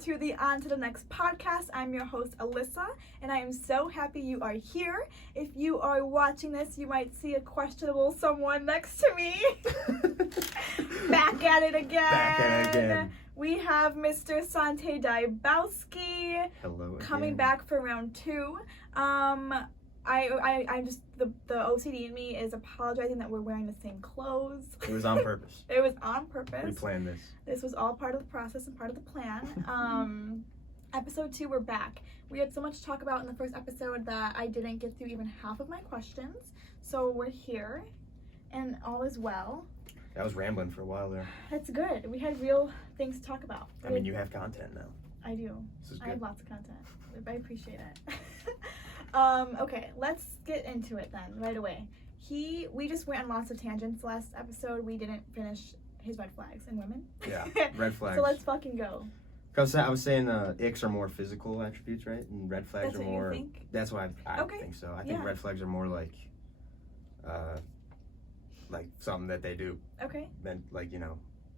to the On to the Next podcast. I'm your host, Alyssa, and I am so happy you are here. If you are watching this, you might see a questionable someone next to me. Back at it again. We have Mr. Santé Dybowski. Hello again. Coming back for round 2. I'm just, the OCD in me is apologizing that we're wearing the same clothes. It was on purpose. It was on purpose. We planned this. This was all part of the process and part of the plan. Episode 2, we're back. We had so much to talk about in the first episode that I didn't get through even half of my questions. So we're here, and all is well. I was rambling for a while there. That's good. We had real things to talk about. I mean, you have content now. I do. This is good. I have lots of content. I appreciate it. Okay, let's get into it then, right away. We just went on lots of tangents last episode. We didn't finish his red flags in women. Yeah, red flags. So let's fucking go. Because I was saying icks are more physical attributes, right? And red flags That's are what more... you think? That's why I Okay. think so. I think red flags are more like something that they do. Okay. Then,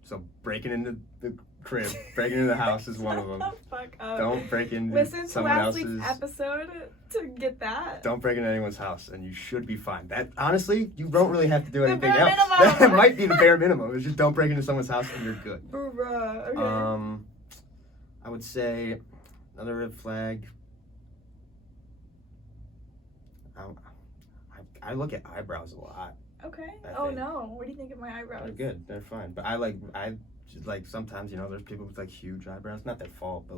so breaking into the crib, breaking into the house is one of them. Shut the fuck up. Don't break into Listen someone to last else's... week's episode to get that. Don't break into anyone's house, and you should be fine. That honestly, you don't really have to do anything bare else. minimum. That might be the bare minimum. It's just don't break into someone's house, and you're good. Bruh, okay. I would say another red flag. I look at eyebrows a lot. Okay. I think. No. What do you think of my eyebrows? They're good. They're fine. But I just like sometimes there's people with huge eyebrows. Not their fault, but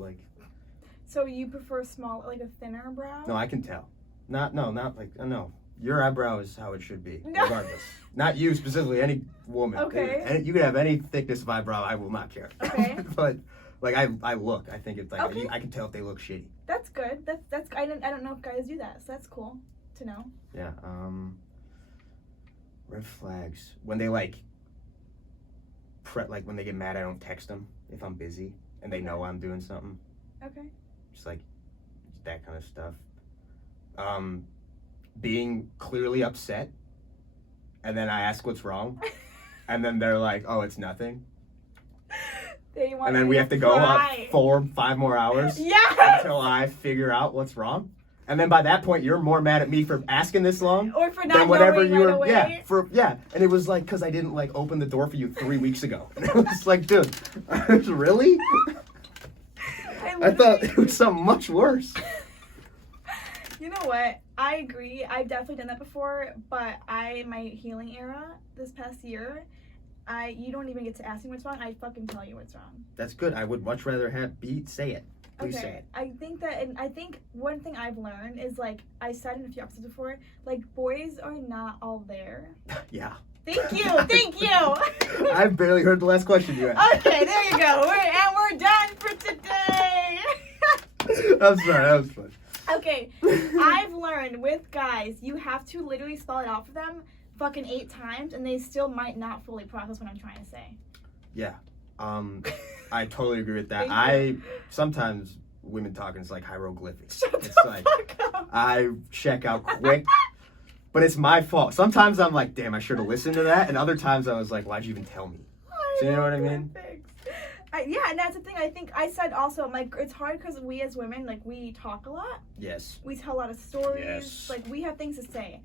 So you prefer small, a thinner brow? No, I can tell. No. Your eyebrow is how it should be, regardless. Not you specifically, any woman. Okay. And you could have any thickness of eyebrow, I will not care. Okay. But I think it's Okay. I can tell if they look shitty. That's good. That's I don't know if guys do that, so that's cool to know. Yeah. Red flags when they when they get mad, I don't text them if I'm busy and they know I'm doing something. Okay. Just that kind of stuff. Being clearly upset, and then I ask what's wrong, and then they're like, "Oh, it's nothing." And then we have to go up 4-5 more hours until I figure out what's wrong. And then by that point, you're more mad at me for asking this long, or for not than whatever knowing you were. right away. And it was because I didn't open the door for you 3 weeks ago. And it was dude, really? I thought it was something much worse. You know what? I agree. I've definitely done that before, but my healing era this past year, you don't even get to ask me what's wrong. I fucking tell you what's wrong. That's good. I would much rather say it. Please say it. I think one thing I've learned is I said in a few episodes before, boys are not all there. Yeah. Thank you. I've barely heard the last question you asked. Okay, there you go. We're done for today. I'm sorry, that was fun. Okay, I've learned with guys, you have to literally spell it out for them fucking 8 times, and they still might not fully process what I'm trying to say. Yeah. I totally agree with that. Sometimes women talking is like hieroglyphics. It's fuck up. I check out quick, but it's my fault. Sometimes I'm like, damn, I should have listened to that, and other times I was like, why'd you even tell me? So you know what I mean? Yeah, and that's the thing. I think I said also, it's hard because we as women, we talk a lot. Yes. We tell a lot of stories. Yes. We have things to say.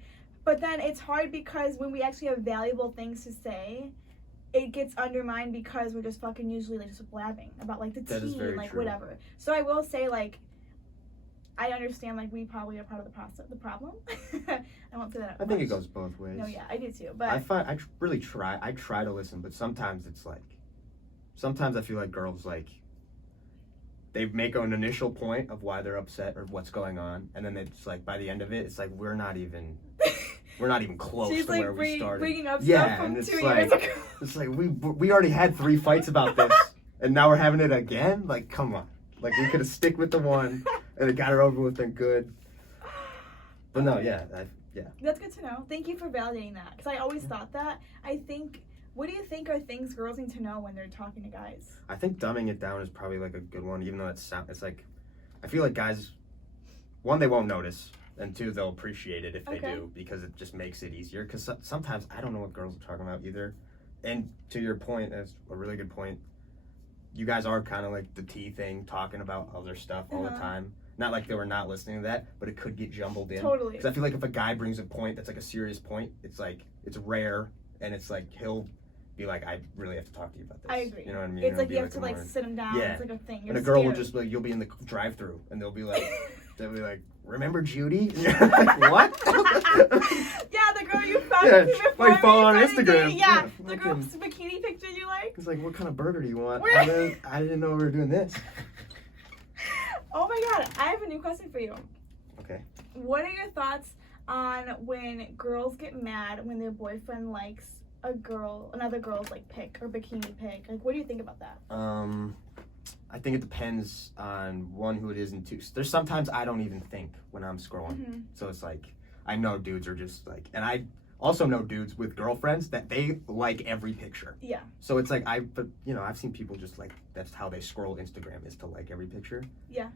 But then it's hard because when we actually have valuable things to say, it gets undermined because we're just fucking usually just blabbing about the that tea and true. Whatever. So I will say I understand we probably are part of the problem. I won't say that. I think it goes both ways. No, yeah, I do too. But I really try. I try to listen, but sometimes it's sometimes I feel like girls they make an initial point of why they're upset or what's going on, and then it's by the end of it, it's we're not even close She's to where we started. Bringing up stuff from 2 years ago. It's we already had 3 fights about this, and now we're having it again. Come on. We could have stick with the one, and it got her over with and good. But no, yeah. That's good to know. Thank you for validating that, because I always thought that. What do you think are things girls need to know when they're talking to guys? I think dumbing it down is probably a good one, even though it's I feel like guys, 1, they won't notice, and 2, they'll appreciate it if they do, because it just makes it easier. Because sometimes I don't know what girls are talking about either. And to your point, that's a really good point. you guys are kind of like the tea thing, talking about other stuff all the time. Not like they were not listening to that, but it could get jumbled in. Totally. Because I feel like if a guy brings a point that's like a serious point, it's like, it's rare, and it's like, he'll be like, I really have to talk to you about this. I agree. You know what I mean? It's like you have to like sit him down. Yeah. It's like a thing. And a girl will just be like, you'll be in the drive-thru, and they'll be like, remember Judy? And you're like, what? Yeah, the girl you found before like follow on Instagram. Yeah, the girl's bikini picture you like. It's like, what kind of burger do you want? I didn't know we were doing this. Oh my god, I have a new question for you. Okay. What are your thoughts on when girls get mad when their boyfriend likes another girl's like pic or bikini pic? Like, what do you think about that? I think it depends on one, who it is, and two. There's sometimes I don't even think when I'm scrolling. Mm-hmm. So it's like, I know dudes are just like, and I also know dudes with girlfriends that they like every picture. Yeah. So it's like, but you know, I've seen people just like, that's how they scroll Instagram, is to like every picture. Yeah.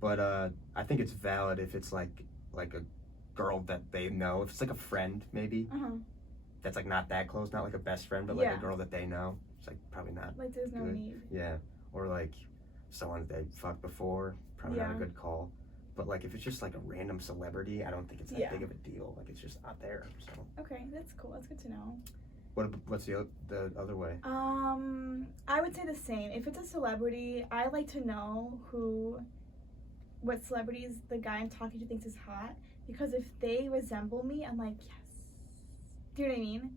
But I think it's valid if it's like a girl that they know, if it's like a friend maybe, that's like not that close, not like a best friend, but like a girl that they know. It's like probably not like there's no need. Yeah. Or like someone they fucked before, probably not a good call. But like if it's just like a random celebrity, I don't think it's that big of a deal. Like it's just not there. So. Okay, that's cool. That's good to know. What's the other way? I would say the same. If it's a celebrity, I like to know what celebrities the guy I'm talking to thinks is hot, because if they resemble me, I'm like, yes. Do you know what I mean?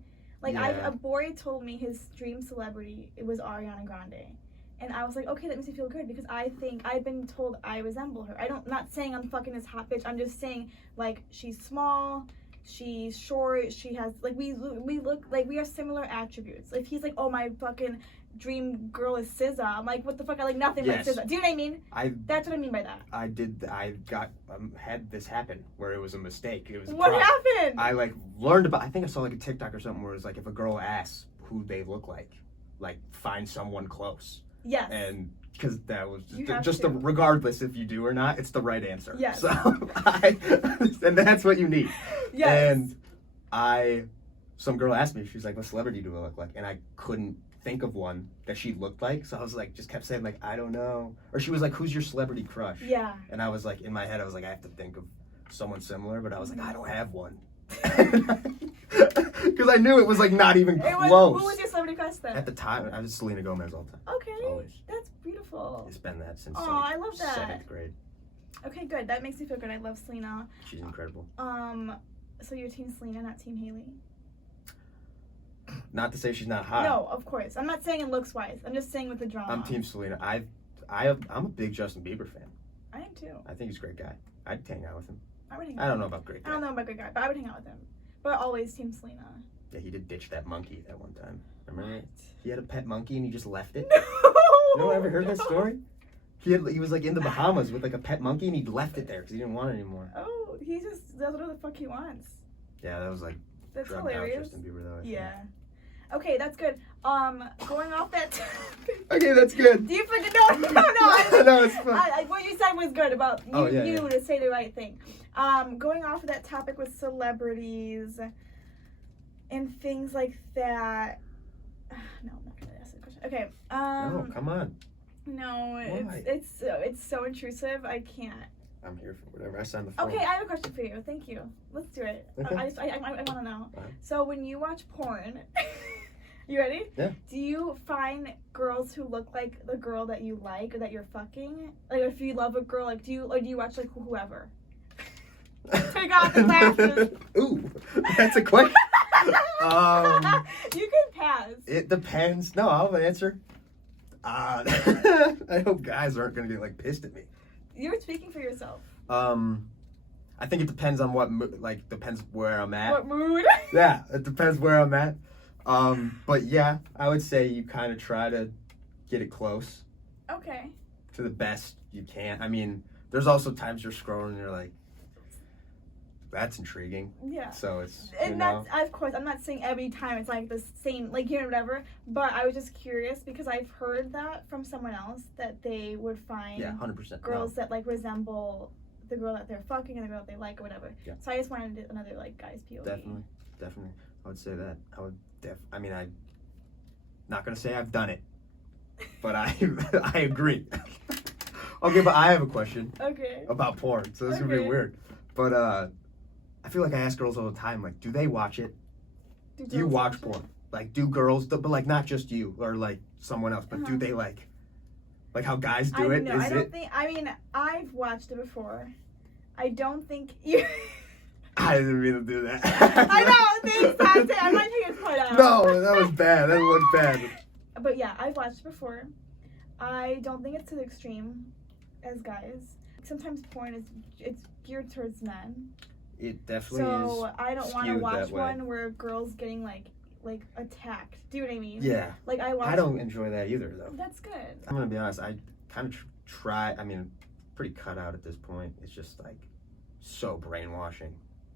Like a boy told me his dream celebrity was Ariana Grande. And I was like, okay, that makes me feel good, because I think I've been told I resemble her. Not saying I'm fucking this hot bitch. I'm just saying, like, she's small, she's short, she has, like, we look, like, we have similar attributes. If he's like, oh, my fucking dream girl is SZA, I'm like, what the fuck, I like nothing like SZA. Do you know what I mean? That's what I mean by that. I had this happen where it was a mistake. It was what happened? I, like, learned about, I think I saw, like, a TikTok or something where it was, like, if a girl asks who they look like, find someone close. Yes. And because that was just regardless if you do or not, it's the right answer. Yes. So and that's what you need. Yes. And some girl asked me, she's like, what celebrity do I look like? And I couldn't think of one that she looked like. So I was like, just kept saying like, I don't know. Or she was like, who's your celebrity crush? Yeah. And I was like, in my head, I was like, I have to think of someone similar, but I was like, I don't have one. Because I knew it was like not even close. Who was your celebrity crush then? At the time, I was Selena Gomez all the time. Okay, always. That's beautiful. It's been that since I love that. 7th grade. Okay, good. That makes me feel good. I love Selena. She's incredible. So you're Team Selena, not Team Haley? Not to say she's not hot. No, of course. I'm not saying in looks wise. I'm just saying with the drama. I'm Team Selena. I'm a big Justin Bieber fan. I am too. I think he's a great guy. I'd hang out with him. I don't know about great guy. I don't know about great guy, but I would hang out with him. But always Team Selena. Yeah, he did ditch that monkey at one time. Remember that? He had a pet monkey and he just left it. No! You know, ever heard that story? He was like in the Bahamas with like a pet monkey and he left it there because he didn't want it anymore. Oh, he just does whatever the fuck he wants. Yeah, that was like that's hilarious. Justin Bieber though. Yeah. Okay, that's good. Going off that. Okay, that's good. Do you forget? No. No, it's fine. What you said was good about you to say the right thing. Going off of that topic with celebrities and things like that. No, I'm not gonna ask that question. Okay. No, come on. No, it's so intrusive. I can't. I'm here for whatever. I signed the phone. Okay, I have a question for you. Thank you. Let's do it. Okay. I want to know. Right. So when you watch porn, you ready? Yeah. Do you find girls who look like the girl that you like or that you're fucking? Like if you love a girl, like do you watch like whoever? Take off the glasses. Ooh, that's a question. You can pass. It depends. No, I'll answer. I hope guys aren't gonna get like pissed at me. You're speaking for yourself. I think it depends on what depends where I'm at. What mood? Yeah, it depends where I'm at. But yeah, I would say you kind of try to get it close. Okay. To the best you can. I mean, there's also times you're scrolling and you're like, that's intriguing. Yeah. So it's that's of course I'm not saying every time it's like the same whatever, but I was just curious because I've heard that from someone else that they would find 100% girls that like resemble the girl that they're fucking and the girl that they like or whatever. Yeah. So I just wanted another like guy's POV. Definitely. I would say that. I'm not gonna say I've done it, but I agree. Okay, but I have a question. Okay. About porn, so this is gonna be weird. But I feel like I ask girls all the time, like, do they watch it? Do you watch porn? Like, do girls, but like not just you or like someone else, but do they like how guys do it? No, I don't think. I mean, I've watched it before. I don't think you. I didn't mean to do that. I know. Thanks, Santé. I'm not taking his part out. No, that was bad. That looked bad. But yeah, I've watched it before. I don't think it's to the extreme as guys. Sometimes porn it's geared towards men. It definitely is. So I don't want to watch one where a girl's getting like attacked. Do you know what I mean? Yeah. Like I don't enjoy that either, though. That's good. I'm gonna be honest. I kind of try. I mean, pretty cut out at this point. It's just like so brainwashing.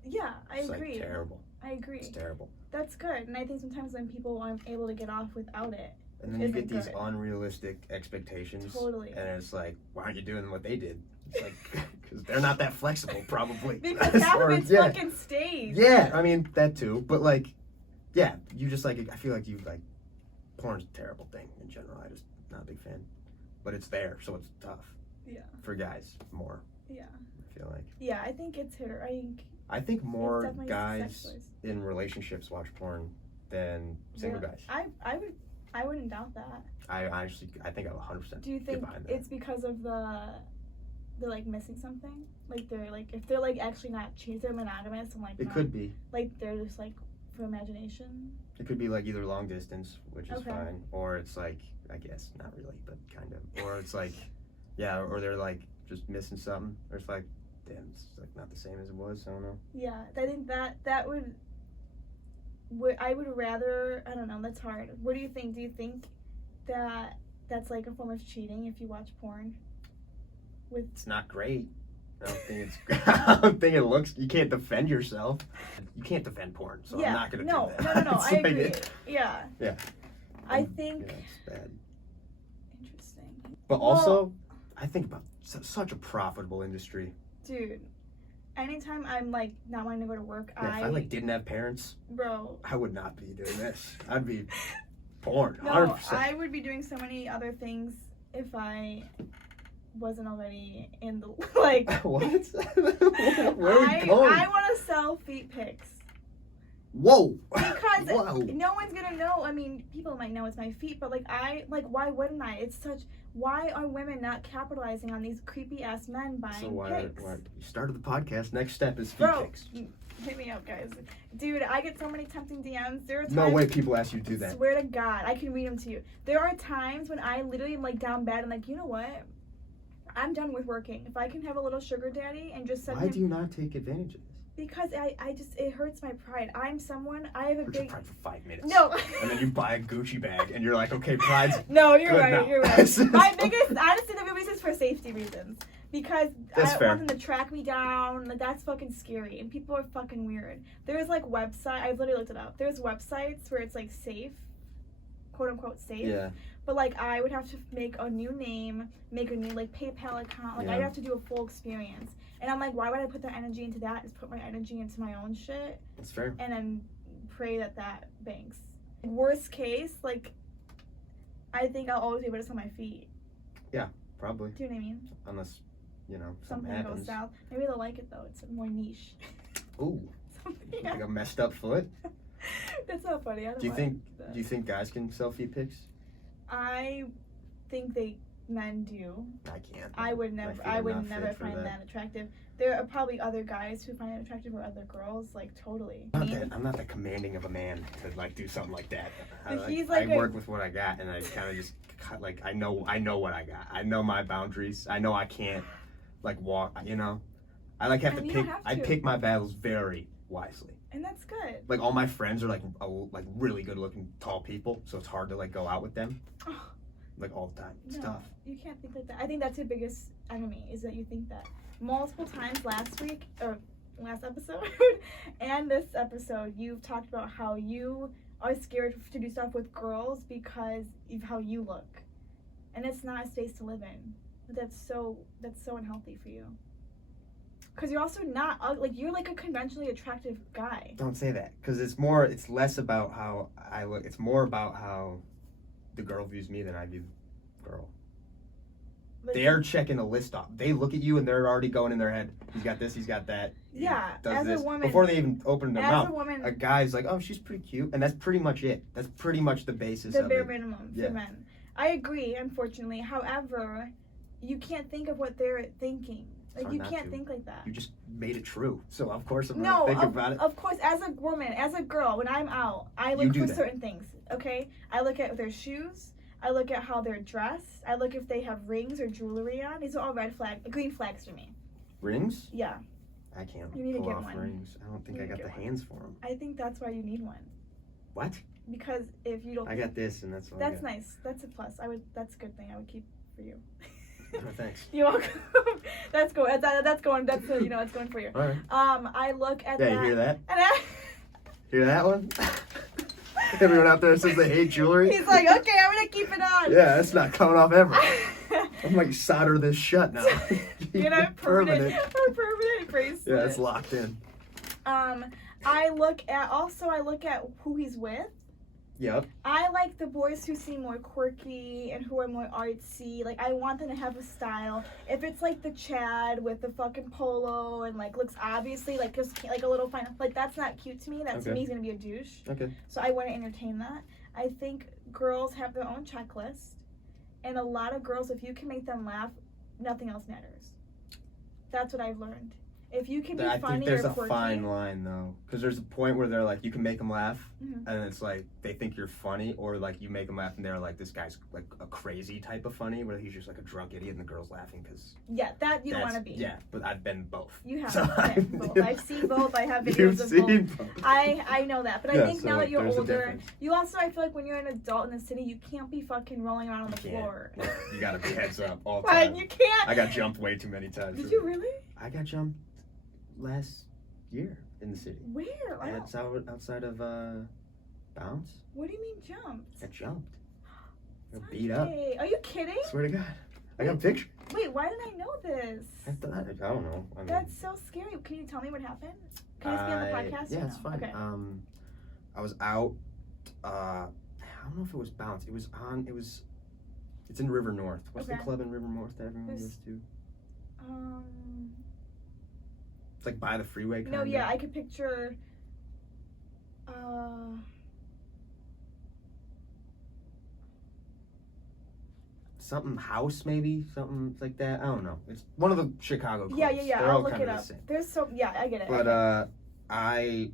Yeah, I agree. Like terrible. I agree. It's terrible. That's good, and I think sometimes when people aren't able to get off without it. And then you get these unrealistic expectations. Totally. And it's like, why aren't you doing what they did? It's like, because they're not that flexible, probably. Because half of it's fucking staged. Yeah, I mean, that too. But like, yeah, you just like, I feel like porn's a terrible thing in general. I just, not a big fan. But it's there, so it's tough. Yeah. For guys, more. Yeah. I feel like. Yeah, I think it's here. I think more guys in relationships watch porn than single guys. I wouldn't doubt that. I honestly, I think I'm 100%. Do you think it's because of they're like missing something? Like they're like, if they're like actually not cheating, they're monogamous and like it could be. Like they're just like for imagination. It could be like either long distance, which is fine, or it's like, I guess not really, but kind of, or it's like, yeah, or they're like just missing something, or it's like, damn, it's like not the same as it was. I don't know. Yeah, I think that would. I would rather, I don't know, that's hard. What do you think? Do you think that that's like a form of cheating if you watch porn? It's not great. I don't think it's. I don't think it looks. You can't defend yourself. You can't defend porn, so I'm not gonna do that. No. I agree. Yeah. Yeah. I think. Yeah, it's bad. Interesting. But also, I think about such a profitable industry. Dude. Anytime I'm like not wanting to go to work, if I like didn't have parents, bro, I would not be doing this. I'd be porn. 100%. No, I would be doing so many other things if I wasn't already in the like. What? Where are we going? I want to sell feet pics. Whoa. Because no one's gonna know. I mean, people might know it's my feet, but why wouldn't I? It's such. Why are women not capitalizing on these creepy ass men buying pics? Why you started the podcast. Next step is feet pics. Hit me up, guys. Dude, I get so many tempting DMs. There are times, no way people ask you to do that. Swear to God, I can read them to you. There are times when I literally am like down bad and like, you know what? I'm done with working. If I can have a little sugar daddy and just send him. Why do you not take advantage of this? Because I just, it hurts my pride. I have a Hurt big... your pride for 5 minutes. No. And then you buy a Gucci bag and you're like, okay, pride's No, you're right, now. You're right. My biggest, honestly, the biggest is for safety reasons. Because that's I don't fair. want them to track me down. Like, that's fucking scary. And people are fucking weird. There's like I've literally looked it up. There's websites where it's like safe, quote unquote safe. Yeah. But like I would have to make a new name, make a new like PayPal account. Like I'd have to do a full experience. And I'm like, why would I put that energy into that? Just put my energy into my own shit. That's fair. And then pray that banks. Worst case, like, I think I'll always be able to sell my feet. Yeah, probably. Do you know what I mean? Unless, something happens. goes south. Maybe they'll like it though. It's more niche. Ooh. Like a messed up foot? That's not funny. I don't Do you think guys can sell feet pics? I think men do. I can't. I would never find that attractive. There are probably other guys who find it attractive or other girls, like totally. I'm not that commanding of a man to like do something like that. I work with what I got, and I kind of just like I know what I got. I know my boundaries. I know I can't like walk. I like have to pick. I pick my battles very wisely. And that's good. Like all my friends are like really good looking tall people, so it's hard to like go out with them. Like all the time. It's tough. You can't think like that. I think that's your biggest enemy, is that you think that. Multiple times last episode and this episode, you've talked about how you are scared to do stuff with girls because of how you look. And it's not a space to live in. But that's so unhealthy for you. Because you're also not like, you're like a conventionally attractive guy. Don't say that, because it's less about how I look. It's more about how the girl views me than I view girl. Like, They're checking a list off. They look at you and they're already going in their head. He's got this, he's got that. Yeah, does as this. a woman. Before they even open their mouth. As a woman. A guy's like, oh, she's pretty cute. And that's pretty much it. That's pretty much the basis of it. The bare minimum for men. I agree, unfortunately. However, you can't think of what they're thinking. Like, you can't think like that. You just made it true. So, of course, I'm going to think about it. Of course, as a woman, as a girl, when I'm out, I look for certain things, okay? I look at their shoes. I look at how they're dressed. I look if they have rings or jewelry on. These are all green flags for me. Rings? Yeah. I can't you need pull to get off one. Rings. I don't think I got the hands for them. I think that's why you need one. What? Because if you don't... I got this, and that's all That's nice. That's a plus. That's a good thing. I would keep for you. Oh, thanks. You're welcome. That's cool. That's going. That's it's going for you. All right. I look at that. Yeah, you hear that? Hear that one? Everyone out there says they hate jewelry. He's like, okay, I'm gonna keep it on. Yeah, that's not coming off ever. I'm like solder this shut now. You know, permanent bracelet. Yeah, it's locked in. I look at who he's with. Yep. I like the boys who seem more quirky and who are more artsy. Like, I want them to have a style. If it's like the Chad with the fucking polo and like looks obviously like just like a little fine, like that's not cute to me. That to me is gonna be a douche. Okay. So I wouldn't entertain that. I think girls have their own checklist, and a lot of girls, if you can make them laugh, nothing else matters. That's what I've learned. If you can be funny or quirky. I think there's a fine line, though. Because there's a point where they're like, you can make them laugh, and it's like, they think you're funny, or like, you make them laugh, and they're like, this guy's like a crazy type of funny, where he's just like a drunk idiot, and the girl's laughing, because... Yeah, that you don't want to be. Yeah, but I've been both. You have been both. I've seen both. I have videos of both. I know that. But I think now that you're older, you also, I feel like when you're an adult in the city, you can't be fucking rolling around on the floor. Yeah, you gotta be heads up all the time. You can't. I got jumped way too many times. Did you really? I got jumped last year in the city. Where? It's outside of Bounce. What do you mean jumped? I jumped. I got beat up. Are you kidding? Swear to God. I got a picture. Wait, why didn't I know this? I don't know. That's so scary. Can you tell me what happened? Can this be on the podcast? Yeah, it's fine. Okay. I was out. I don't know if it was Bounce. It's in River North. What's the club in River North that everyone goes to? It's like by the freeway. No, yeah, I could picture. Something house, maybe something like that. I don't know. It's one of the Chicago clubs. Yeah. They're I'll look it up. There's I get it. But I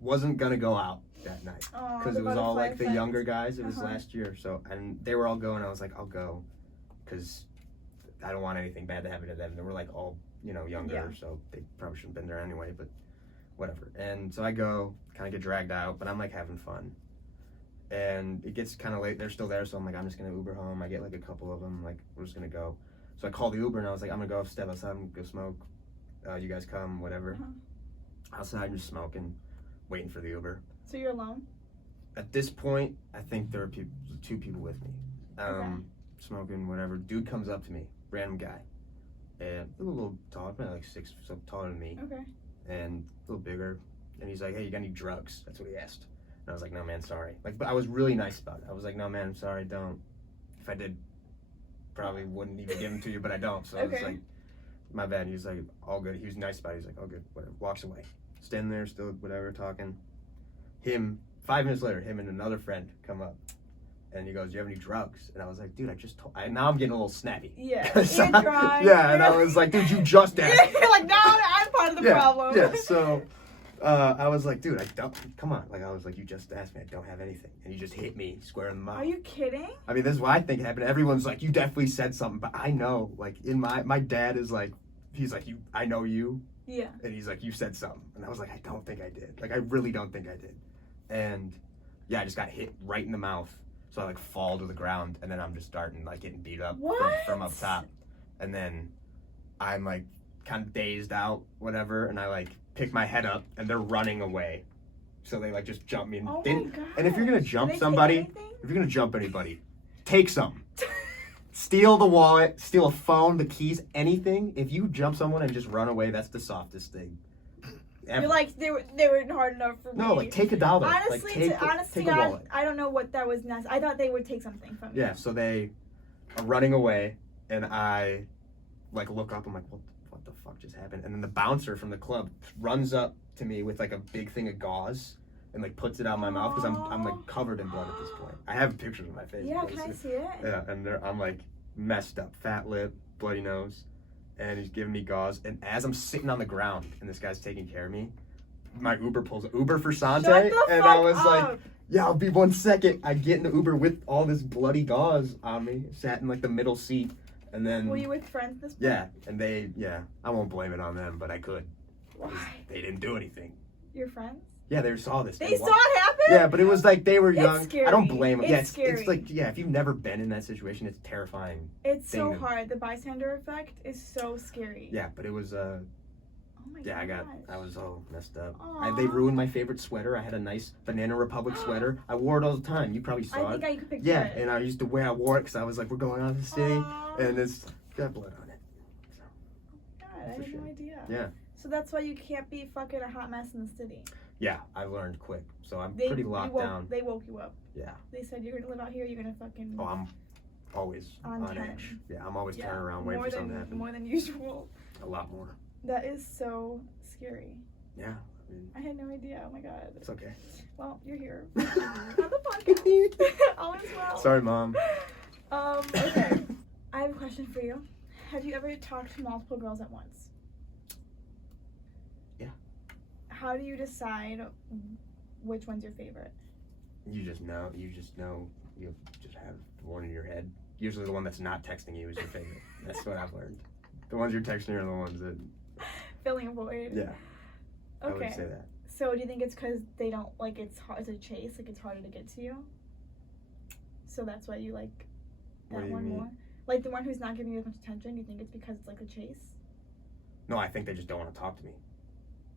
wasn't gonna go out that night because it was all like the younger guys. It was last year, and they were all going. I was like, I'll go because I don't want anything bad to happen to them. They were like all younger, so they probably shouldn't have been there anyway. But whatever. And so I go, kind of get dragged out, but I'm like having fun. And it gets kind of late. They're still there, so I'm like, I'm just gonna Uber home. I get like a couple of them. Like, we're just gonna go. So I called the Uber and I was like, I'm gonna go step outside and go smoke. You guys come, whatever. Outside, I'm just smoking, waiting for the Uber. So you're alone? At this point, I think there are two people with me. Smoking, whatever. Dude comes up to me, random guy. And a little taller, probably like 6 foot taller than me. Okay. And a little bigger. And he's like, hey, you got any drugs? That's what he asked. And I was like, no, man, sorry. But I was really nice about it. I was like, no, man, I'm sorry, don't. If I did, probably wouldn't even give them to you, but I don't. So I was like, my bad. He was like, all good. He was nice about it. He's like, all good, whatever. Walks away. Standing there, still, whatever, talking. 5 minutes later, him and another friend come up. And he goes, do you have any drugs? And I was like, dude, I just told... now I'm getting a little snappy. Yeah, you're trying. Yeah, and I was like, dude, you just asked. You're like, no, I'm part of the problem. Yeah, so I was like, dude, I don't... Come on. Like, I was like, you just asked me. I don't have anything. And he just hit me square in the mouth. Are you kidding? I mean, this is what I think happened. Everyone's like, you definitely said something. But I know, like, my dad is like, he's like, I know you. Yeah. And he's like, you said something. And I was like, I don't think I did. Like, I really don't think I did. And, yeah, I just got hit right in the mouth. So I like fall to the ground, and then I'm just starting like getting beat up from up top, and then I'm like kind of dazed out, whatever, and I like pick my head up, and they're running away, so they like just jump me. And, and if you're gonna jump somebody, if you're gonna jump anybody, take some. Steal the wallet, steal a phone, the keys, anything. If you jump someone and just run away, that's the softest thing. You're like, they weren't hard enough for me. No, like, take $1. Honestly, take a wallet. I don't know what that was necessary. I thought they would take something from you. Yeah, so they are running away, and I like look up. I'm like, what the fuck just happened? And then the bouncer from the club runs up to me with like a big thing of gauze and like puts it out my mouth because I'm like covered in blood at this point. I have pictures of my face. Yeah, can I see it? Yeah, and I'm like messed up, fat lip, bloody nose, and he's giving me gauze. And as I'm sitting on the ground and this guy's taking care of me, my Uber pulls Uber for Santé, and I was like, yeah, I'll be 1 second. I get in the Uber with all this bloody gauze on me, sat in like the middle seat, and then. Were you with friends this point? Yeah, and I won't blame it on them, but I could. Why? They didn't do anything. Your friends? Yeah, they saw this. They saw it happen? Yeah, but it was like they were young. It's scary. I don't blame them. It's scary. It's like, yeah, if you've never been in that situation, it's terrifying. It's so hard. The bystander effect is so scary. Yeah, but it was, oh my gosh. I was all messed up. Aww. They ruined my favorite sweater. I had a nice Banana Republic sweater. I wore it all the time. You probably saw it. I think I could picture yeah, it. and I wore it because I was like, we're going out of the city, and it's got blood on it. So. God, I had no idea. Yeah. So that's why you can't be fucking a hot mess in the city. Yeah, I learned quick. So I'm pretty locked down. They woke you up. Yeah. They said you're gonna live out here. You're gonna fucking. Oh, I'm always on edge. Yeah, I'm always turning around waiting for something to happen. More than usual. A lot more. That is so scary. Yeah. I had no idea. Oh my god. It's okay. Well, you're here on the podcast. All is well. Sorry, Mom. Okay. I have a question for you. Have you ever talked to multiple girls at once? Yeah. How do you decide which one's your favorite? You just know. You just have one in your head. Usually the one that's not texting you is your favorite. That's what I've learned. The ones you're texting are the ones that... Filling a void. Yeah. Okay. I would say that. So do you think it's because they don't, like, it's hard to chase, like it's harder to get to you? So that's why you like that one more? Like the one who's not giving you as much attention, do you think it's because it's like a chase? No, I think they just don't want to talk to me.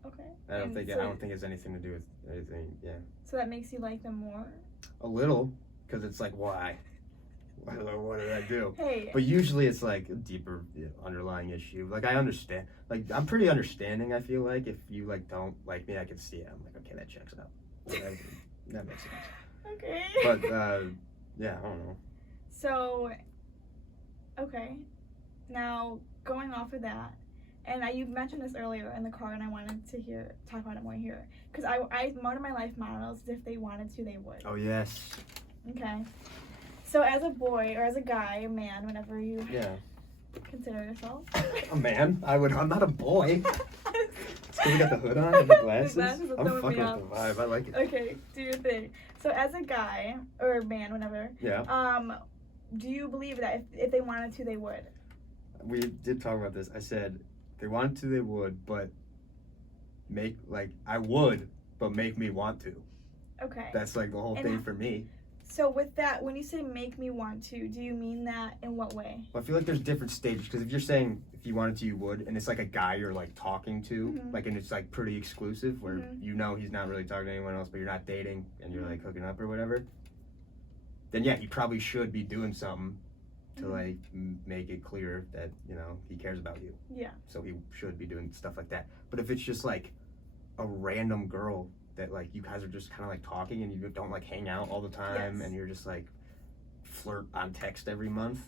Okay. I don't think it's anything to do with anything, yeah. So that makes you like them more? A little, because it's like, why? What did I do? Hey. But usually it's like a deeper underlying issue. Like I understand. Like I'm pretty understanding, I feel like. If you like don't like me, I can see it. I'm like, okay, that checks out. That makes sense. Okay. But yeah, I don't know. So, okay. Now, going off of that, and you mentioned this earlier in the car, and I wanted to talk about it more here. Because one of my life models, if they wanted to, they would. Oh, yes. Okay. So as a boy, or as a guy, a man, whenever you consider yourself. A man? I'm not a boy. So we got the hood on and the glasses. I'm fucking with the vibe. I like it. Okay, do your thing. So as a guy, or a man, whenever. Yeah. Do you believe that if they wanted to, they would? We did talk about this. I said, if they wanted to, they would, but I would, but make me want to. Okay. That's like the whole thing for me. So with that, when you say make me want to, do you mean that in what way? Well, I feel like there's different stages, because if you're saying if you wanted to, you would, and it's like a guy you're like talking to, like, and it's like pretty exclusive, where you know he's not really talking to anyone else, but you're not dating, and you're like hooking up or whatever, then yeah, he probably should be doing something to like make it clear that, you know, he cares about you. Yeah. So he should be doing stuff like that. But if it's just like a random girl that like you guys are just kind of like talking and you don't like hang out all the time and you're just like flirt on text every month,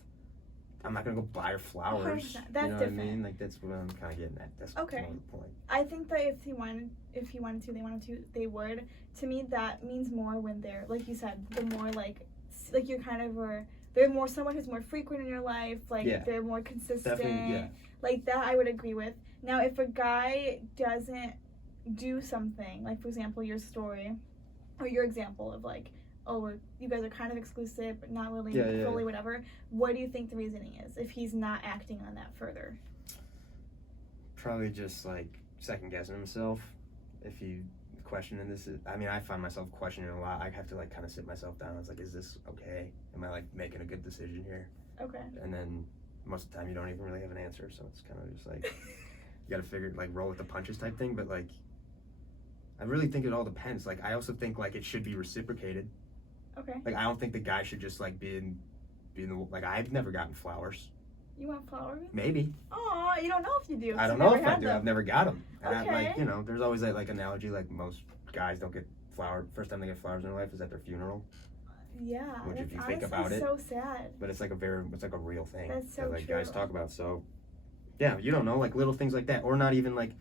I'm not gonna go buy her flowers. 100%. That's you know different. what I mean? Like that's what I'm kind of getting at. That's okay. more the point. I think that if he wanted to, they would. To me, that means more when they're, like you said, the more like you're kind of they're more someone who's more frequent in your life. Like they're more consistent. Definitely, like that, I would agree with. Now, if a guy doesn't do something, like for example your story or your example of like, oh, you guys are kind of exclusive but not really fully whatever, what do you think the reasoning is if he's not acting on that further? Probably just like second guessing himself. If you questioning this, I mean, I find myself questioning a lot. I have to like kind of sit myself down. I was like, is this okay? Am I like making a good decision here? Okay. And then most of the time you don't even really have an answer, so it's kind of just like you gotta figure, like, roll with the punches type thing. But like I really think it all depends. Like I also think like it should be reciprocated. Okay. Like I don't think the guy should just like be in the, like, I've never gotten flowers. You want flowers? Maybe. Oh, you don't know if you do. I don't know if I do. I've never got them. And okay. I, like, you know, there's always that like analogy, like most guys don't get flowers. First time they get flowers in their life is at their funeral. Yeah, which that's if you think about it, so sad. But it's like a real thing. That's so that, like, true. guys talk about. So, yeah, you don't know, like little things like that, or not even like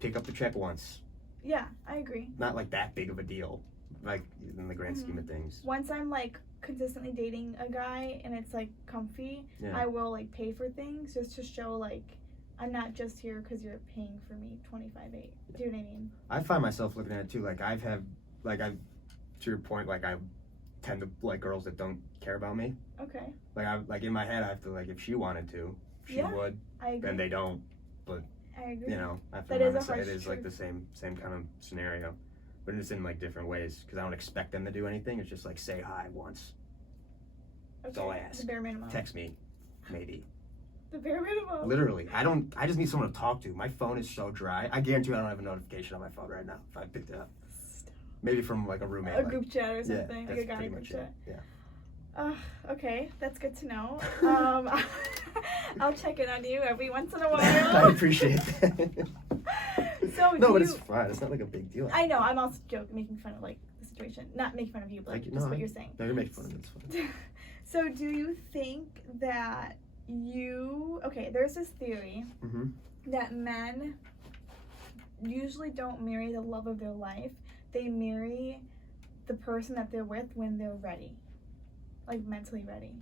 pick up the check once. Yeah, I agree. Not like that big of a deal, like in the grand scheme of things. Once I'm like consistently dating a guy and it's like comfy, I will like pay for things just to show like I'm not just here because you're paying for me $25.8. Do you know what I mean? I find myself looking at it too. Like to your point, like I tend to like girls that don't care about me. Okay. Like in my head, I have to, like, if she wanted to, she would. I agree. Then they don't. But I agree. You know, I feel like it is like the same kind of scenario, but it's in like different ways because I don't expect them to do anything. It's just like say hi once. That's all I ask. The bare minimum. Text me, maybe. The bare minimum. Literally, I just need someone to talk to. My phone is so dry. I guarantee you I don't have a notification on my phone right now if I picked it up. Maybe from like a roommate. A group chat or something. Yeah, like a guy group chat. Yeah. Okay, that's good to know. I'll check in on you every once in a while. I appreciate that. But it's fine. It's not like a big deal. I know. I'm also joking, making fun of like the situation. Not making fun of you, but like, just what you're saying. No, you're making fun of it. It's fine. So, do you think that there's this theory that men usually don't marry the love of their life. They marry the person that they're with when they're ready, like mentally ready.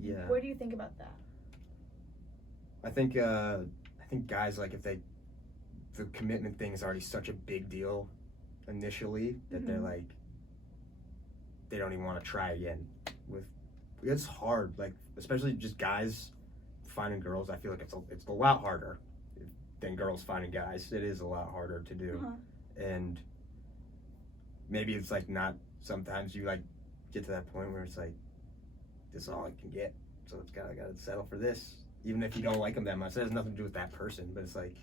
Yeah. What do you think about that? I think guys, like, if the commitment thing is already such a big deal initially that they're like, they don't even want to try again. It's hard, like, especially just guys finding girls. I feel like it's a lot harder than girls finding guys. It is a lot harder to do. And maybe it's like not, sometimes you like get to that point where it's like, this is all I can get, so I gotta settle for this, even if you don't like them that much. It has nothing to do with that person, but it's like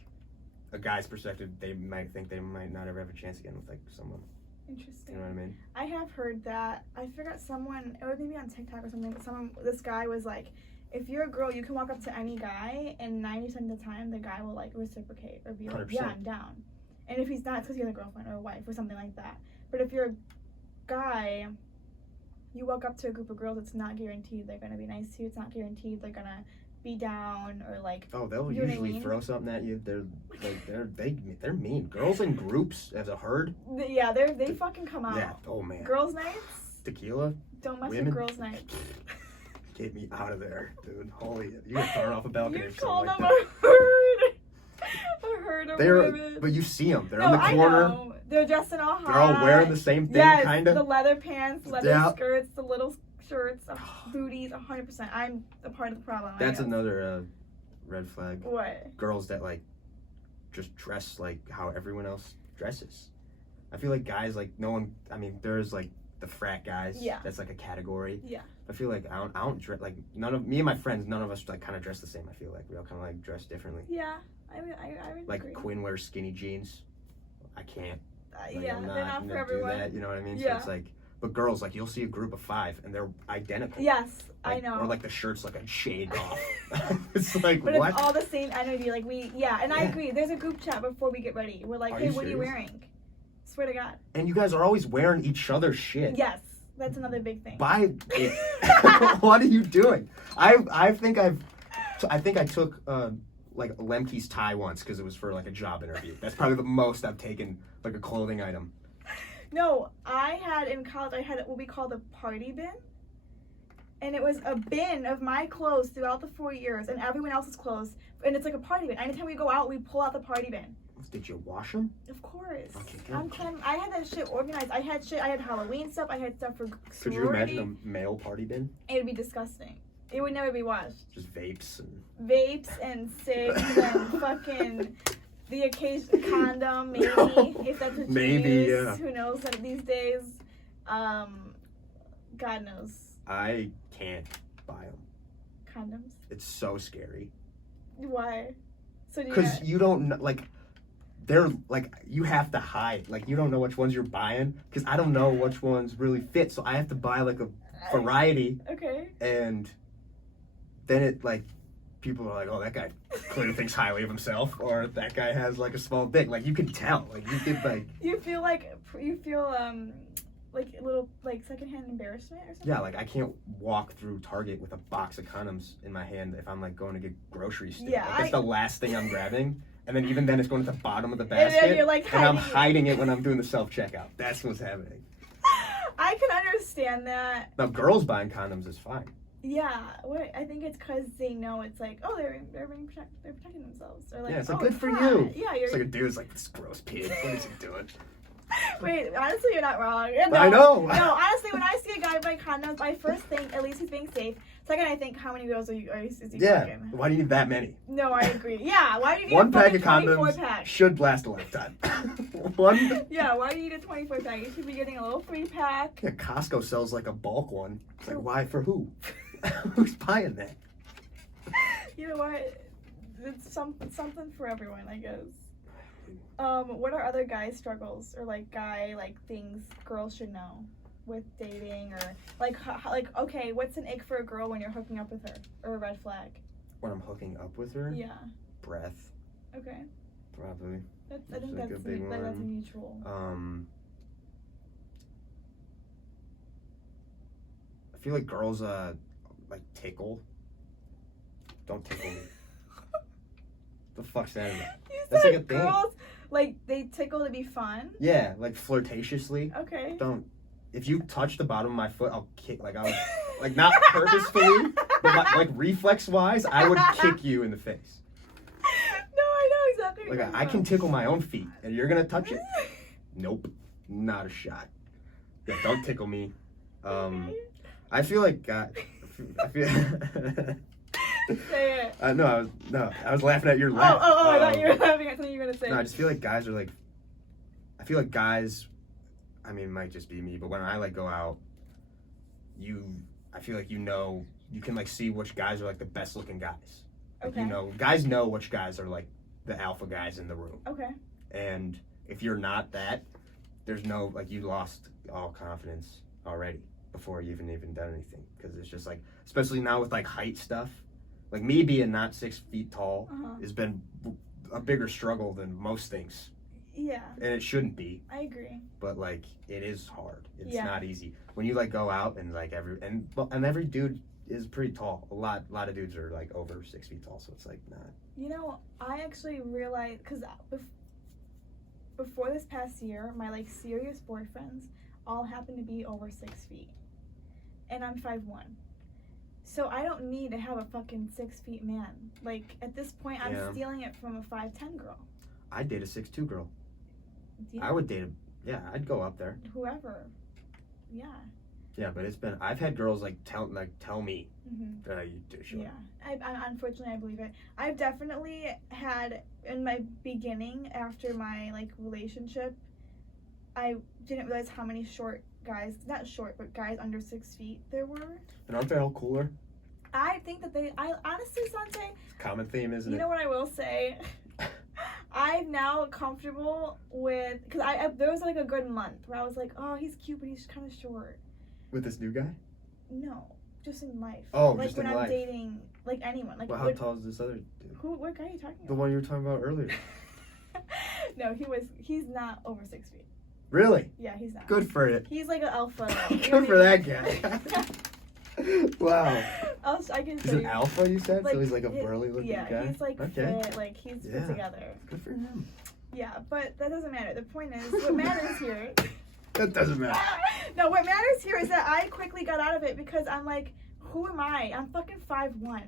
a guy's perspective, they might think they might not ever have a chance again with like someone. Interesting. You know what I mean? I have heard that. I forgot someone, it was maybe on TikTok or something, this guy was like, if you're a girl, you can walk up to any guy, and 90% of the time, the guy will like reciprocate or be like, 100%. Yeah, I'm down. And if he's not, it's because he has a girlfriend or a wife or something like that. But if you're a guy, you walk up to a group of girls, it's not guaranteed they're gonna be nice to you. It's not guaranteed they're gonna be down or like. Oh, they'll usually throw something at you. They're mean. Girls in groups as a herd. Yeah, they fucking come out. Yeah. Oh man. Girls' nights. Tequila. Don't mess with girls' nights. Get me out of there, dude. Holy, you get thrown off a balcony. You or something called like them that. a herd. A herd of women. But you see them. They're in the corner. I know. They're dressed in all hot. They're all wearing the same thing, kind of. The leather pants, leather skirts, the little shirts, booties, 100%. I'm a part of the problem. That's another red flag. What? Girls that like just dress like how everyone else dresses. I feel like guys, like no one. I mean, there's like the frat guys. Yeah. That's like a category. Yeah. I feel like I don't dress like none of me and my friends. None of us like kind of dress the same. I feel like we all kind of like dress differently. Yeah. I would like agree. Quinn wears skinny jeans. I can't. Like, yeah, they're not for everyone. That, you know what I mean? Yeah. So it's like, but girls, like, you'll see a group of 5 and they're identical. Yes, like, I know. Or like the shirt's like a shade off. It's like, but what? It's all the same energy. Like I agree. There's a group chat before we get ready. We're like, hey, what are you wearing? Swear to God. And you guys are always wearing each other's shit. Yes, that's another big thing. Buy it. What are you doing? I think I took like Lemke's tie once because it was for like a job interview. That's probably the most I've taken like a clothing item. No, in college I had what we called a party bin. And it was a bin of my clothes throughout the 4 years and everyone else's clothes. And it's like a party bin. Anytime we go out, we pull out the party bin. Did you wash them? Of course. Okay, good. I had that shit organized. I had Halloween stuff. I had stuff for sorority. Could you imagine a male party bin? It would be disgusting. It would never be washed. Just vapes and cigs and fucking the occasional condom, maybe, if that's what you use. Yeah. Who knows these days? God knows. I can't buy them. Condoms? It's so scary. Why? Because you don't know, like, they're, like, you have to hide. Like, you don't know which ones you're buying. Because I don't know which ones really fit. So I have to buy, like, a variety. Okay. And then it, like, people are like, oh, that guy clearly thinks highly of himself. Or that guy has, like, a small dick. Like, you can tell. Like, you could, like... You feel like a little like secondhand embarrassment or something? Yeah, like I can't walk through Target with a box of condoms in my hand if I'm like going to get groceries. Yeah, like, it's the last thing I'm grabbing, and then even then it's going to the bottom of the basket, and you're like and I'm hiding it when I'm doing the self checkout. That's what's happening. I can understand that. Now, girls buying condoms is fine. Yeah, I think it's because they know it's like, oh, they're protecting themselves, or like, yeah, it's like oh, good for hot. you. Yeah, it's like a dude's like, this gross pig. What is he doing? Wait, honestly, you're not wrong. No, I know. No, honestly, when I see a guy buy condoms, I first think at least he's being safe. Second, I think how many girls is he fucking? Why do you need that many? No, I agree. Yeah, why do you need one a pack of condoms 24 pack? should last a lifetime. One. Yeah, why do you need a 24 pack? You should be getting a little 3-pack. Yeah, Costco sells like a bulk one. It's like, why? For who? Who's buying that? You know what? It's something for everyone, I guess. What are other guy struggles or like things girls should know with dating, or like okay, what's an ick for a girl when you're hooking up with her, or a red flag? When I'm hooking up with her? Yeah. Breath. Okay. Probably. I think that's a mutual. I feel like girls like tickle. Don't tickle me. The fuck's that about? That's like a thing. Girls, like, they tickle to be fun? Yeah, like flirtatiously. Okay. Don't. If you touch the bottom of my foot, I'll kick. Like, like not purposefully, but like reflex-wise, I would kick you in the face. No, I know exactly what Like, I can tickle my own feet, and you're gonna touch it? Nope. Not a shot. Yeah, don't tickle me. I feel like I feel. Say it. I was laughing at your laugh. Oh! I thought you were laughing at something you were gonna say. No, I just feel like guys are like. I feel like guys. I mean, it might just be me, but when I like go out, I feel like you can like see which guys are like the best looking guys. Like, okay. Guys know which guys are like the alpha guys in the room. Okay. And if you're not that, there's no like you lost all confidence already before you even done anything, because it's just like, especially now with like height stuff. Like, me being not 6 feet tall has been a bigger struggle than most things. Yeah. And it shouldn't be. I agree. But like, it is hard. It's not easy. When you like go out and like every dude is pretty tall. A lot of dudes are like over 6 feet tall, so it's like not. You know, I actually realized, because before this past year, my like serious boyfriends all happen to be over 6 feet. And I'm 5'1". So I don't need to have a fucking 6 feet man. Like, at this point, I'm stealing it from a 5'10" girl. I'd date a 6'2" girl. Yeah. I would date I'd go up there. Whoever. Yeah. Yeah, but I've had girls like tell me that you do short. Yeah. I unfortunately, I believe it. I've definitely had, in my beginning, after my like relationship, I didn't realize how many short guys, not short, but guys under 6 feet there were. And aren't they all cooler? I think that I honestly, Santé, common theme, isn't it? You know what I will say? I'm now comfortable with, because there was like a good month where I was like, oh, he's cute, but he's kind of short. With this new guy? No, just in life. Oh, like just in when life. I'm dating like anyone. Like, well, how tall is this other dude? What guy are you talking about? The one you were talking about earlier. No, he's not over 6 feet. Really? Yeah, he's not. Good for it. He's like an alpha. Good for that guy. Wow. I can he's an alpha, you said? Like, so he's like a burly looking guy? Yeah, he's like fit, like he's put together. Good for him. Yeah, but that doesn't matter. The point is, what matters here... That doesn't matter. No, what matters here is that I quickly got out of it, because I'm like, who am I? I'm fucking 5'1".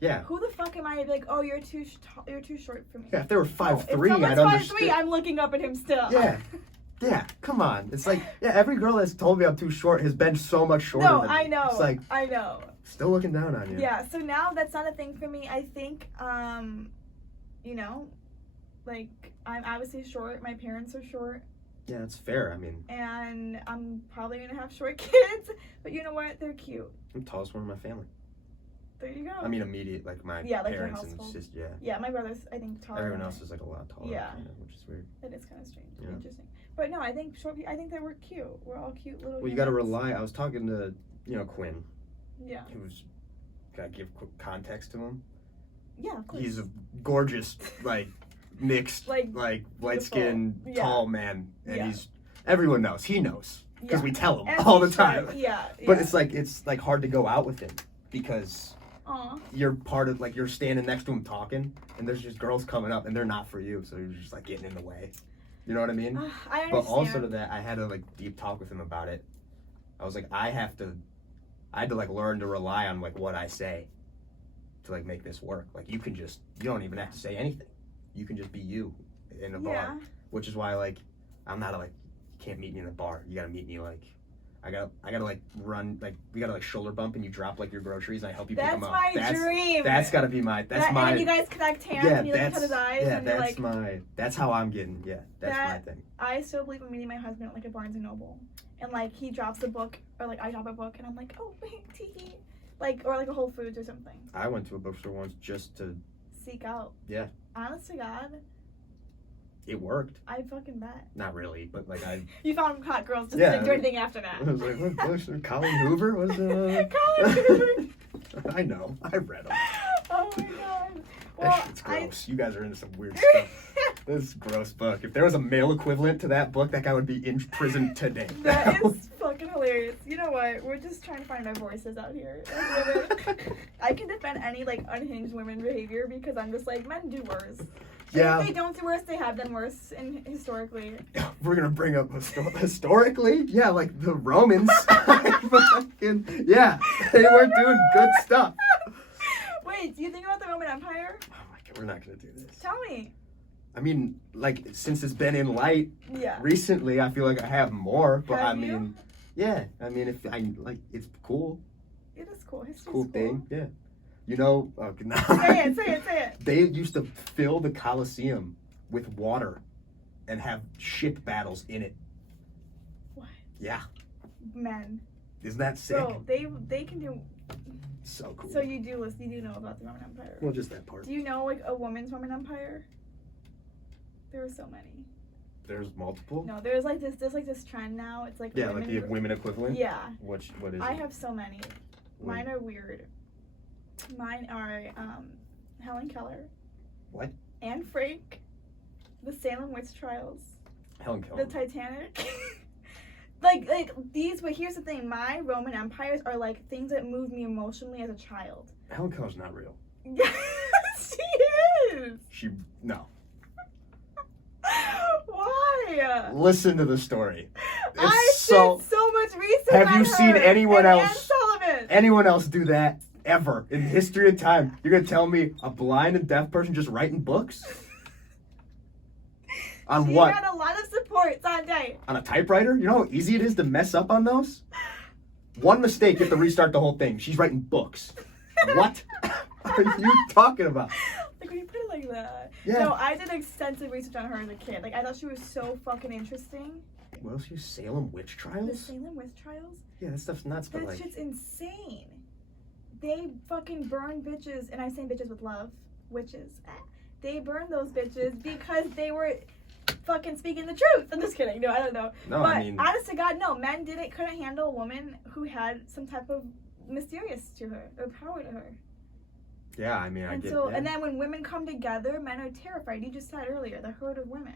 Yeah. Who the fuck am I to be like, oh, you're too short for me? Yeah, if they were 5'3", I'd understand. 5'3", I'm looking up at him still. Yeah. Yeah, come on. It's like, every girl that's told me I'm too short has been so much shorter than me. I know. It's like, I know. Still looking down on you. Yeah, so now that's not a thing for me. I think, like, I'm obviously short. My parents are short. Yeah, that's fair. I mean. And I'm probably going to have short kids. But you know what? They're cute. I'm the tallest one in my family. There you go. I mean, immediate, like my parents and sisters. Yeah. Yeah, my brother's, I think, taller. Everyone else is like a lot taller. Yeah. Kind of, which is weird. That is kind of strange. Yeah. Interesting. But no, I think that we're cute. We're all cute little. Well, you got to rely. I was talking to, Quinn. Yeah. Gotta give quick context to him. Yeah, of course. He's a gorgeous, like, mixed, like light-skinned, tall man. And everyone knows. He knows. because we tell him all the time. Yeah. But it's like hard to go out with him because you're part of, like, you're standing next to him talking, and there's just girls coming up, and they're not for you, so you're just like getting in the way. You know what I mean? I understand. But also to that, I had to like deep talk with him about it. I was like, I had to like learn to rely on like what I say to like make this work. Like you don't even have to say anything. You can just be you in a bar, which is why like I'm not like, you can't meet me in a bar. You gotta meet me like, I gotta like run, like we gotta like shoulder bump and you drop like your groceries and I help you pick them up. That's my dream. That's gotta be my, that's my. And you guys connect hands and you look at his eyes and you're like. That's how I'm getting, that's my thing. I still believe in meeting my husband at like a Barnes and Noble. And like he drops a book or like I drop a book and I'm like, oh, tee. Like, or like a Whole Foods or something. I went to a bookstore once just to. Seek out. Yeah. Honest to God. It worked. I fucking bet. Not really, but like I. You found hot girls just didn't do anything after that. I was like, what books? Colin Hoover was Colin Hoover. I know. I read them. Oh my god. Well, that shit's gross. You guys are into some weird stuff. This is a gross book. If there was a male equivalent to that book, that guy would be in prison today. That is fucking hilarious. You know what? We're just trying to find our voices out here. I can defend any like unhinged women behavior because I'm just like, men do worse. Yeah. If they don't do worse, they have done worse historically. We're gonna bring up historically? Yeah, like the Romans. Yeah, they were doing good stuff. Wait, do you think about the Roman Empire? Oh my god, we're not gonna do this. Tell me. I mean, like, since it's been in light recently, I feel like I have more. But have I mean, yeah. I mean, if I like, it's cool. It is cool. History's cool thing, yeah. You know, say it. They used to fill the Colosseum with water and have ship battles in it. What? Yeah. Men. Isn't that sick? So they can do. So cool. So you do know about the Roman Empire? Well, just that part. Do you know like a woman's Roman Empire? There were so many. There's multiple? No, there's like this trend now. It's like women, like the women equivalent. Yeah. What is? I have so many. Mine are weird. Mine are Helen Keller. What? Anne Frank. The Salem Witch Trials. Helen Keller. The Titanic. like these. But here's the thing: my Roman empires are like things that move me emotionally as a child. Helen Keller's not real. Yes, she is. No. Why? Listen to the story. I did so much research. Have you seen anyone else? Sullivan. Anyone else do that ever in the history of time? You're gonna tell me a blind and deaf person just writing books? On what? She had a lot of support, Santé. On a typewriter? You know how easy it is to mess up on those? One mistake, you have to restart the whole thing. She's writing books. What are you talking about? Like when you put it like that. Yeah. No, I did extensive research on her as a kid. Like I thought she was so fucking interesting. What else? You Salem Witch Trials? The Salem Witch Trials? Yeah, that stuff's nuts. But that shit's insane. They fucking burn bitches, and I say bitches with love, witches. They burn those bitches because they were fucking speaking the truth. I'm just kidding. No, I don't know. No, but I mean, honest to God, no. Men couldn't handle a woman who had some type of mysterious to her or power to her. Yeah, I mean, I get it. So, and then when women come together, men are terrified. You just said earlier, the herd of women.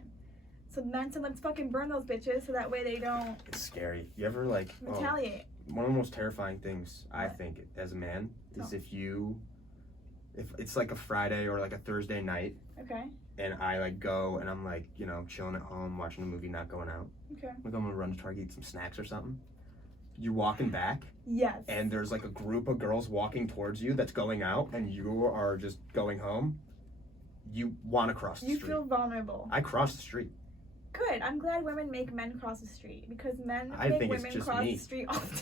So men said, let's fucking burn those bitches so that way they don't. It's scary. You ever like retaliate? One of the most terrifying things I think as a man is if it's like a Friday or like a Thursday night. Okay. And I like go and I'm like, you know, chilling at home, watching a movie, not going out. Okay. Like I'm gonna run to Target, eat some snacks or something. You're walking back. Yes. And there's like a group of girls walking towards you that's going out, and you are just going home. You want to cross the street. You feel vulnerable. I cross the street. Good. I'm glad women make men cross the street because men I make think women it's just cross me. the street all the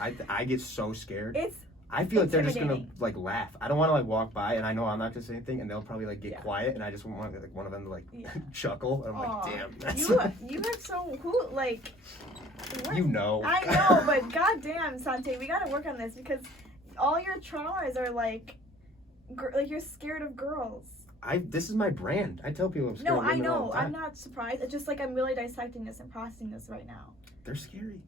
time. I get so scared. I feel like they're just gonna like laugh. I don't want to like walk by, and I know I'm not gonna say anything, and they'll probably like get quiet, and I just want like one of them to like chuckle. And I'm like, damn. That's you have so who like. What? You know. I know, but goddamn, Santé, we gotta work on this because all your traumas are like you're scared of girls. This is my brand. I tell people I'm scared of women. No, I know. All the time. I'm not surprised. It's just like I'm really dissecting this and processing this right now. They're scary.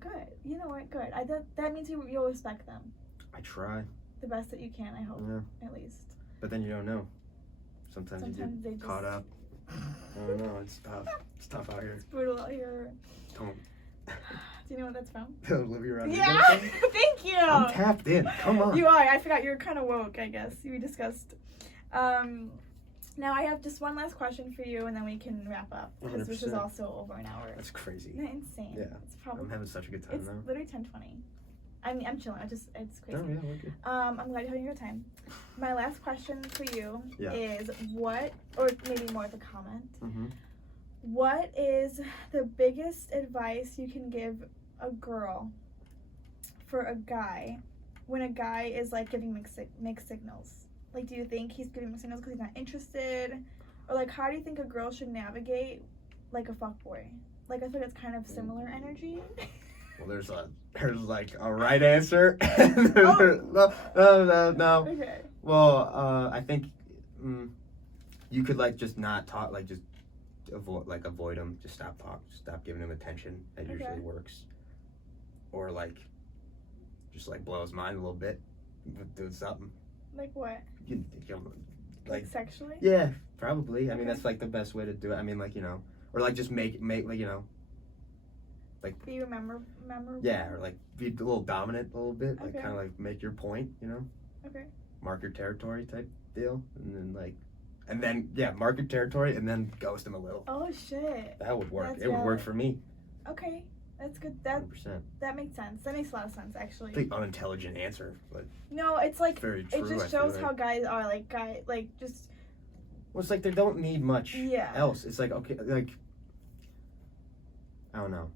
Good. You know what? Good. That means you'll respect them. I try. The best that you can, I hope. Yeah. At least. But then you don't know. Sometimes you get caught up. I don't know. It's tough. It's tough out here. It's brutal out here. Don't. Do you know what that's from? Olivia Rodrigo. Yeah. Thank you. I'm tapped in. Come on. You are. I forgot you're kind of woke, I guess. We discussed. Now I have just one last question for you, and then we can wrap up. Because this is also over an hour. That's crazy. Isn't that insane? Yeah. It's probably. I'm having such a good time now. It's literally 10:20. I'm chilling. It's crazy. Oh yeah, we're good. I'm glad you're having your time. My last question for you Yeah. is what, or maybe more of a comment. Mm-hmm. What is the biggest advice you can give a girl for a guy when a guy is like giving mixed signals? Like, do you think he's giving mixed signals because he's not interested, or like how do you think a girl should navigate like a fuckboy? Like, I feel like it's kind of similar energy. Well, there's like a right answer. Oh. No. Okay. Well, I think you could like just not talk, like just avoid him, just stop giving him attention. That usually works. Or like just like blow his mind a little bit, doing something. Like what? Like sexually? Yeah, probably. I mean, that's like the best way to do it. I mean, like, you know, or like just make like, you know, like be memorable. Yeah, or like be a little dominant a little bit, like Okay. kind of like make your point, you know. Okay. Mark your territory type deal, and then mark your territory and then ghost him a little. Oh shit. That would work. That's It would work for me. Okay, that's good. That 100%. That makes sense. That makes a lot of sense, actually. The unintelligent answer, but no, it's like very true. it just shows how guys are. Like just. Well, it's like they don't need much Yeah. else. It's like, okay, like I don't know.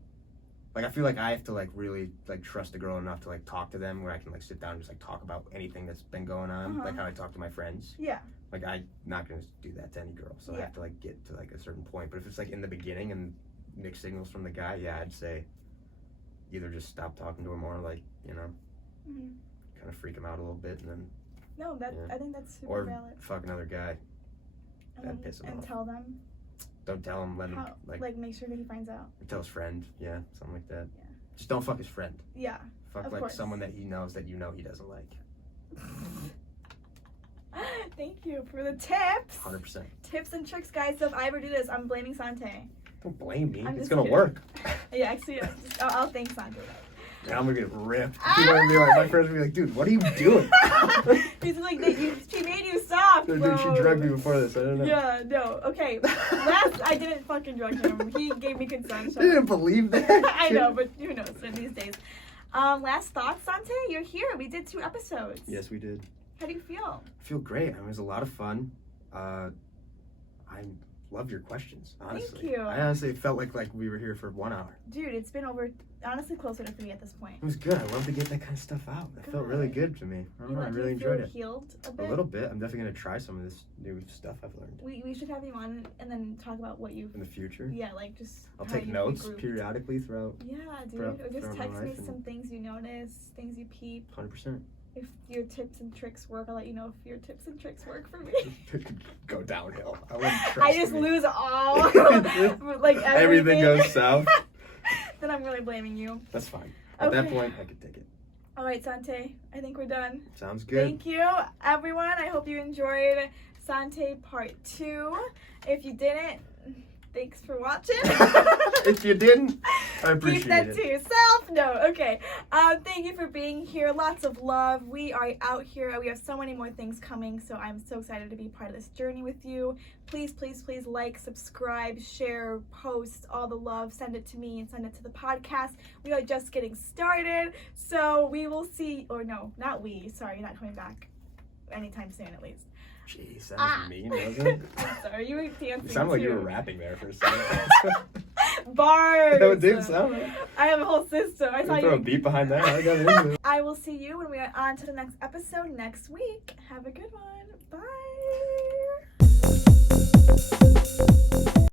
Like, I feel like I have to like really like trust a girl enough to like talk to them where I can like sit down and just like talk about anything that's been going on, like how I talk to my friends. Yeah. Like, I'm not gonna do that to any girl, so I have to like get to like a certain point. But if it's like in the beginning and mixed signals from the guy, I'd say either just stop talking to him or like, you know, kind of freak him out a little bit, and then I think that's super or valid. fuck another guy. That'd piss him off. And tell them. Don't tell him. Let him like make sure that he finds out. Tell his friend, something like that. Yeah. Just don't fuck his friend. Yeah. Fuck of like course. someone that he knows that you know he doesn't like. Thank you for the tips. 100%. Tips and tricks, guys. So if I ever do this, I'm blaming Santé. Don't blame me. It's just gonna kidding. work. Yeah, actually, I'll thank Santé. And I'm gonna get ripped. You know what I mean? Like, my friends will be like, dude, what are you doing? He's like, she made you stop, bro. Dude, she drugged me before this. I don't know. Yeah, no. Okay. Last, I didn't fucking drug him. He gave me consent. You didn't believe that? I know, but who knows these days. Last thoughts, Santé? You're here. We did 2 episodes. Yes, we did. How do you feel? I feel great. I mean, it was a lot of fun. I love your questions, honestly. Thank you. I honestly felt like we were here for 1 hour. Dude, it's been honestly closer to 3 at this point. It was good. I love to get that kind of stuff out. It felt really good to me. I don't know, I really enjoyed it. Healed a bit? A little bit. I'm definitely going to try some of this new stuff I've learned. We should have you on and then talk about what you've... In the future? Yeah, like just... I'll take notes periodically throughout. Yeah, dude. Or just text me some things you notice, things you peep. 100%. If your tips and tricks work, I'll let you know if your tips and tricks work for me. It could go downhill. I wouldn't trust I just me. lose all. Like everything goes south. Then I'm really blaming you. That's fine. At that point, I could take it. All right, Santé. I think we're done. Sounds good. Thank you, everyone. I hope you enjoyed Santé Part 2. If you didn't, thanks for watching. If you didn't, I appreciate it. Keep that to yourself. No, okay. Thank you for being here. Lots of love. We are out here. We have so many more things coming, so I'm so excited to be part of this journey with you. Please, please, please like, subscribe, share, post, all the love. Send it to me and send it to the podcast. We are just getting started, so we will see, or no, not we. Sorry, you're not coming back anytime soon, at least. Jeez, that was mean, wasn't it? I'm sorry, you were dancing. It sounded like too. you were rapping there for a second. Bars. That did sound like. I have a whole system. I thought throw a beat behind that. I got into it. I will see you when we are on to the next episode next week. Have a good one. Bye.